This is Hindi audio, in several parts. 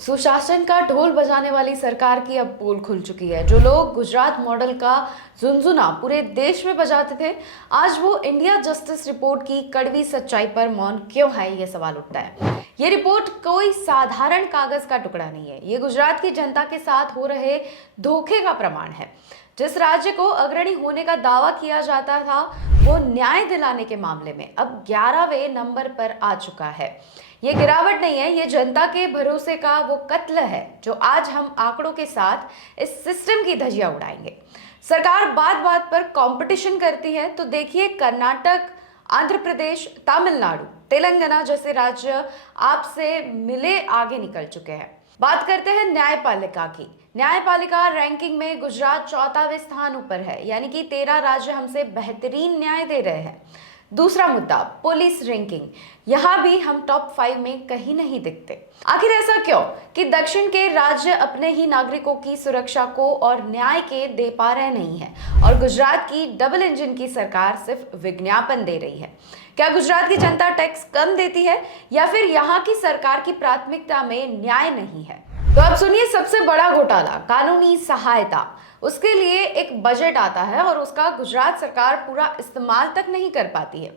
सुशासन का ढोल बजाने वाली सरकार की अब पोल खुल चुकी है। जो लोग गुजरात मॉडल का झुनझुना पूरे देश में बजाते थे, आज वो इंडिया जस्टिस रिपोर्ट की कड़वी सच्चाई पर मौन क्यों है, ये सवाल उठता है। ये रिपोर्ट कोई साधारण कागज का टुकड़ा नहीं है, ये गुजरात की जनता के साथ हो रहे धोखे का प्रमाण है। जिस राज्य को अग्रणी होने का दावा किया जाता था, वो न्याय दिलाने के मामले में अब 11वें नंबर पर आ चुका है। ये गिरावट नहीं है, ये जनता के भरोसे का वो कत्ल है जो आज हम आंकड़ों के साथ इस सिस्टम की धज्जियां उड़ाएंगे। सरकार बात बात पर कंपटीशन करती है, तो देखिए कर्नाटक, आंध्र प्रदेश, तमिलनाडु, तेलंगाना जैसे राज्य आपसे मिले आगे निकल चुके हैं। बात करते हैं न्यायपालिका की। न्यायपालिका रैंकिंग में गुजरात 14वें स्थान ऊपर है, यानी कि 13 राज्य हमसे बेहतरीन न्याय दे रहे हैं। दूसरा मुद्दा, पुलिस रैंकिंग। यहां भी हम टॉप 5 में कहीं नहीं दिखते। आखिर ऐसा क्यों कि दक्षिण के राज्य अपने ही नागरिकों की सुरक्षा को और न्याय के दे पा रहे नहीं है, और गुजरात की डबल इंजन की सरकार सिर्फ विज्ञापन दे रही है। क्या गुजरात की जनता टैक्स कम देती है, या फिर यहाँ की सरकार की प्राथमिकता में न्याय नहीं है? तो अब सुनिए सबसे बड़ा घोटाला, कानूनी सहायता। उसके लिए एक बजट आता है और उसका गुजरात सरकार पूरा इस्तेमाल तक नहीं कर पाती है।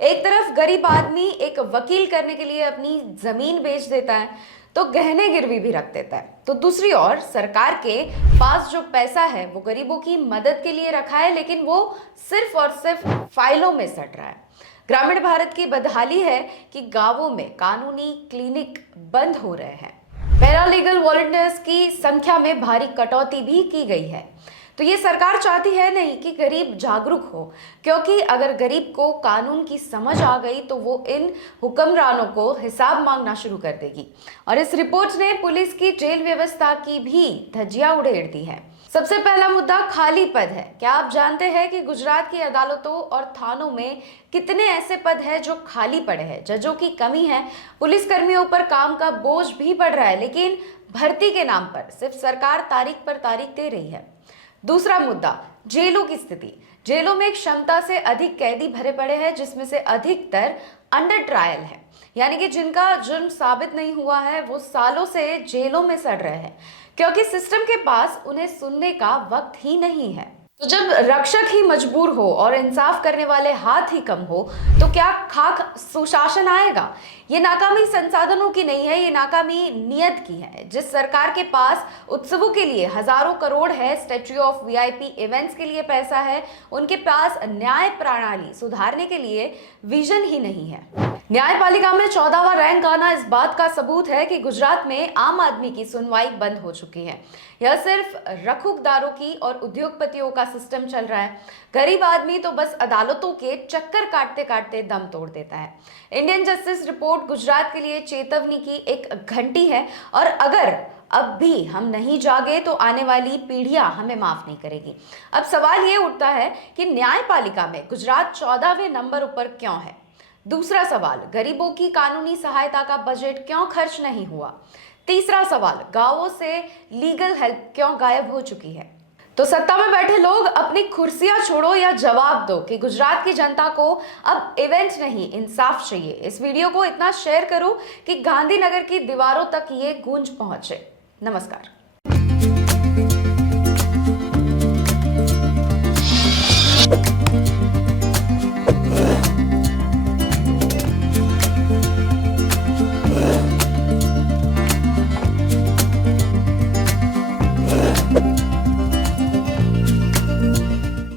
एक तरफ गरीब आदमी एक वकील करने के लिए अपनी जमीन बेच देता है, तो गहने गिरवी भी रख देता है, तो दूसरी ओर सरकार के पास जो पैसा है वो गरीबों की मदद के लिए रखा है, लेकिन वो सिर्फ और सिर्फ फाइलों में सट रहा है। ग्रामीण भारत की बदहाली है कि गांवों में कानूनी क्लिनिक बंद हो रहे हैं, पैरालीगल वॉलंटियर्स की संख्या में भारी कटौती भी की गई है। तो ये सरकार चाहती है नहीं कि गरीब जागरूक हो, क्योंकि अगर गरीब को कानून की समझ आ गई तो वो इन हुक्मरानों को हिसाब मांगना शुरू कर देगी। और इस रिपोर्ट ने पुलिस की जेल व्यवस्था की भी धज्जियां उड़ेड़ दी है। सबसे पहला मुद्दा खाली पद है। क्या आप जानते हैं कि गुजरात की अदालतों और थानों में कितने ऐसे पद हैं जो खाली पड़े हैं? जजों की कमी है, पुलिस कर्मियों पर काम का बोझ भी बढ़ रहा है, लेकिन भर्ती के नाम पर सिर्फ सरकार तारीख पर तारीख दे रही है। दूसरा मुद्दा, जेलों की स्थिति। जेलों में क्षमता से अधिक कैदी भरे पड़े हैं, जिसमें से अधिकतर अंडर ट्रायल है, यानी कि जिनका जुर्म साबित नहीं हुआ है वो सालों से जेलों में सड़ रहे हैं, क्योंकि सिस्टम के पास उन्हें सुनने का वक्त ही नहीं है। तो जब रक्षक ही मजबूर हो और इंसाफ करने वाले हाथ ही कम हो, तो क्या खाक सुशासन आएगा? ये नाकामी संसाधनों की नहीं है, ये नाकामी नियत की है। जिस सरकार के पास उत्सवों के लिए हजारों करोड़ है, स्टैच्यू ऑफ वीआईपी इवेंट्स के लिए पैसा है, उनके पास न्याय प्रणाली सुधारने के लिए विजन ही नहीं है। न्यायपालिका में 14वां रैंक आना इस बात का सबूत है कि गुजरात में आम आदमी की सुनवाई बंद हो चुकी है। यह सिर्फ रखूकदारों की और उद्योगपतियों का सिस्टम चल रहा है। गरीब आदमी तो बस अदालतों के चक्कर काटते काटते दम तोड़ देता है। इंडियन जस्टिस रिपोर्ट गुजरात के लिए चेतावनी की एक घंटी है, और अगर अब भी हम नहीं जागे तो आने वाली पीढ़ियां हमें माफ नहीं करेगी। अब सवाल ये उठता है कि न्यायपालिका में गुजरात 14वें नंबर ऊपर क्यों है? दूसरा सवाल, गरीबों की कानूनी सहायता का बजट क्यों खर्च नहीं हुआ? तीसरा सवाल, गांवों से लीगल हेल्प क्यों गायब हो चुकी है? तो सत्ता में बैठे लोग अपनी कुर्सियां छोड़ो या जवाब दो कि गुजरात की जनता को अब इवेंट नहीं, इंसाफ चाहिए। इस वीडियो को इतना शेयर करो कि गांधीनगर की दीवारों तक ये गूंज पहुंचे। नमस्कार।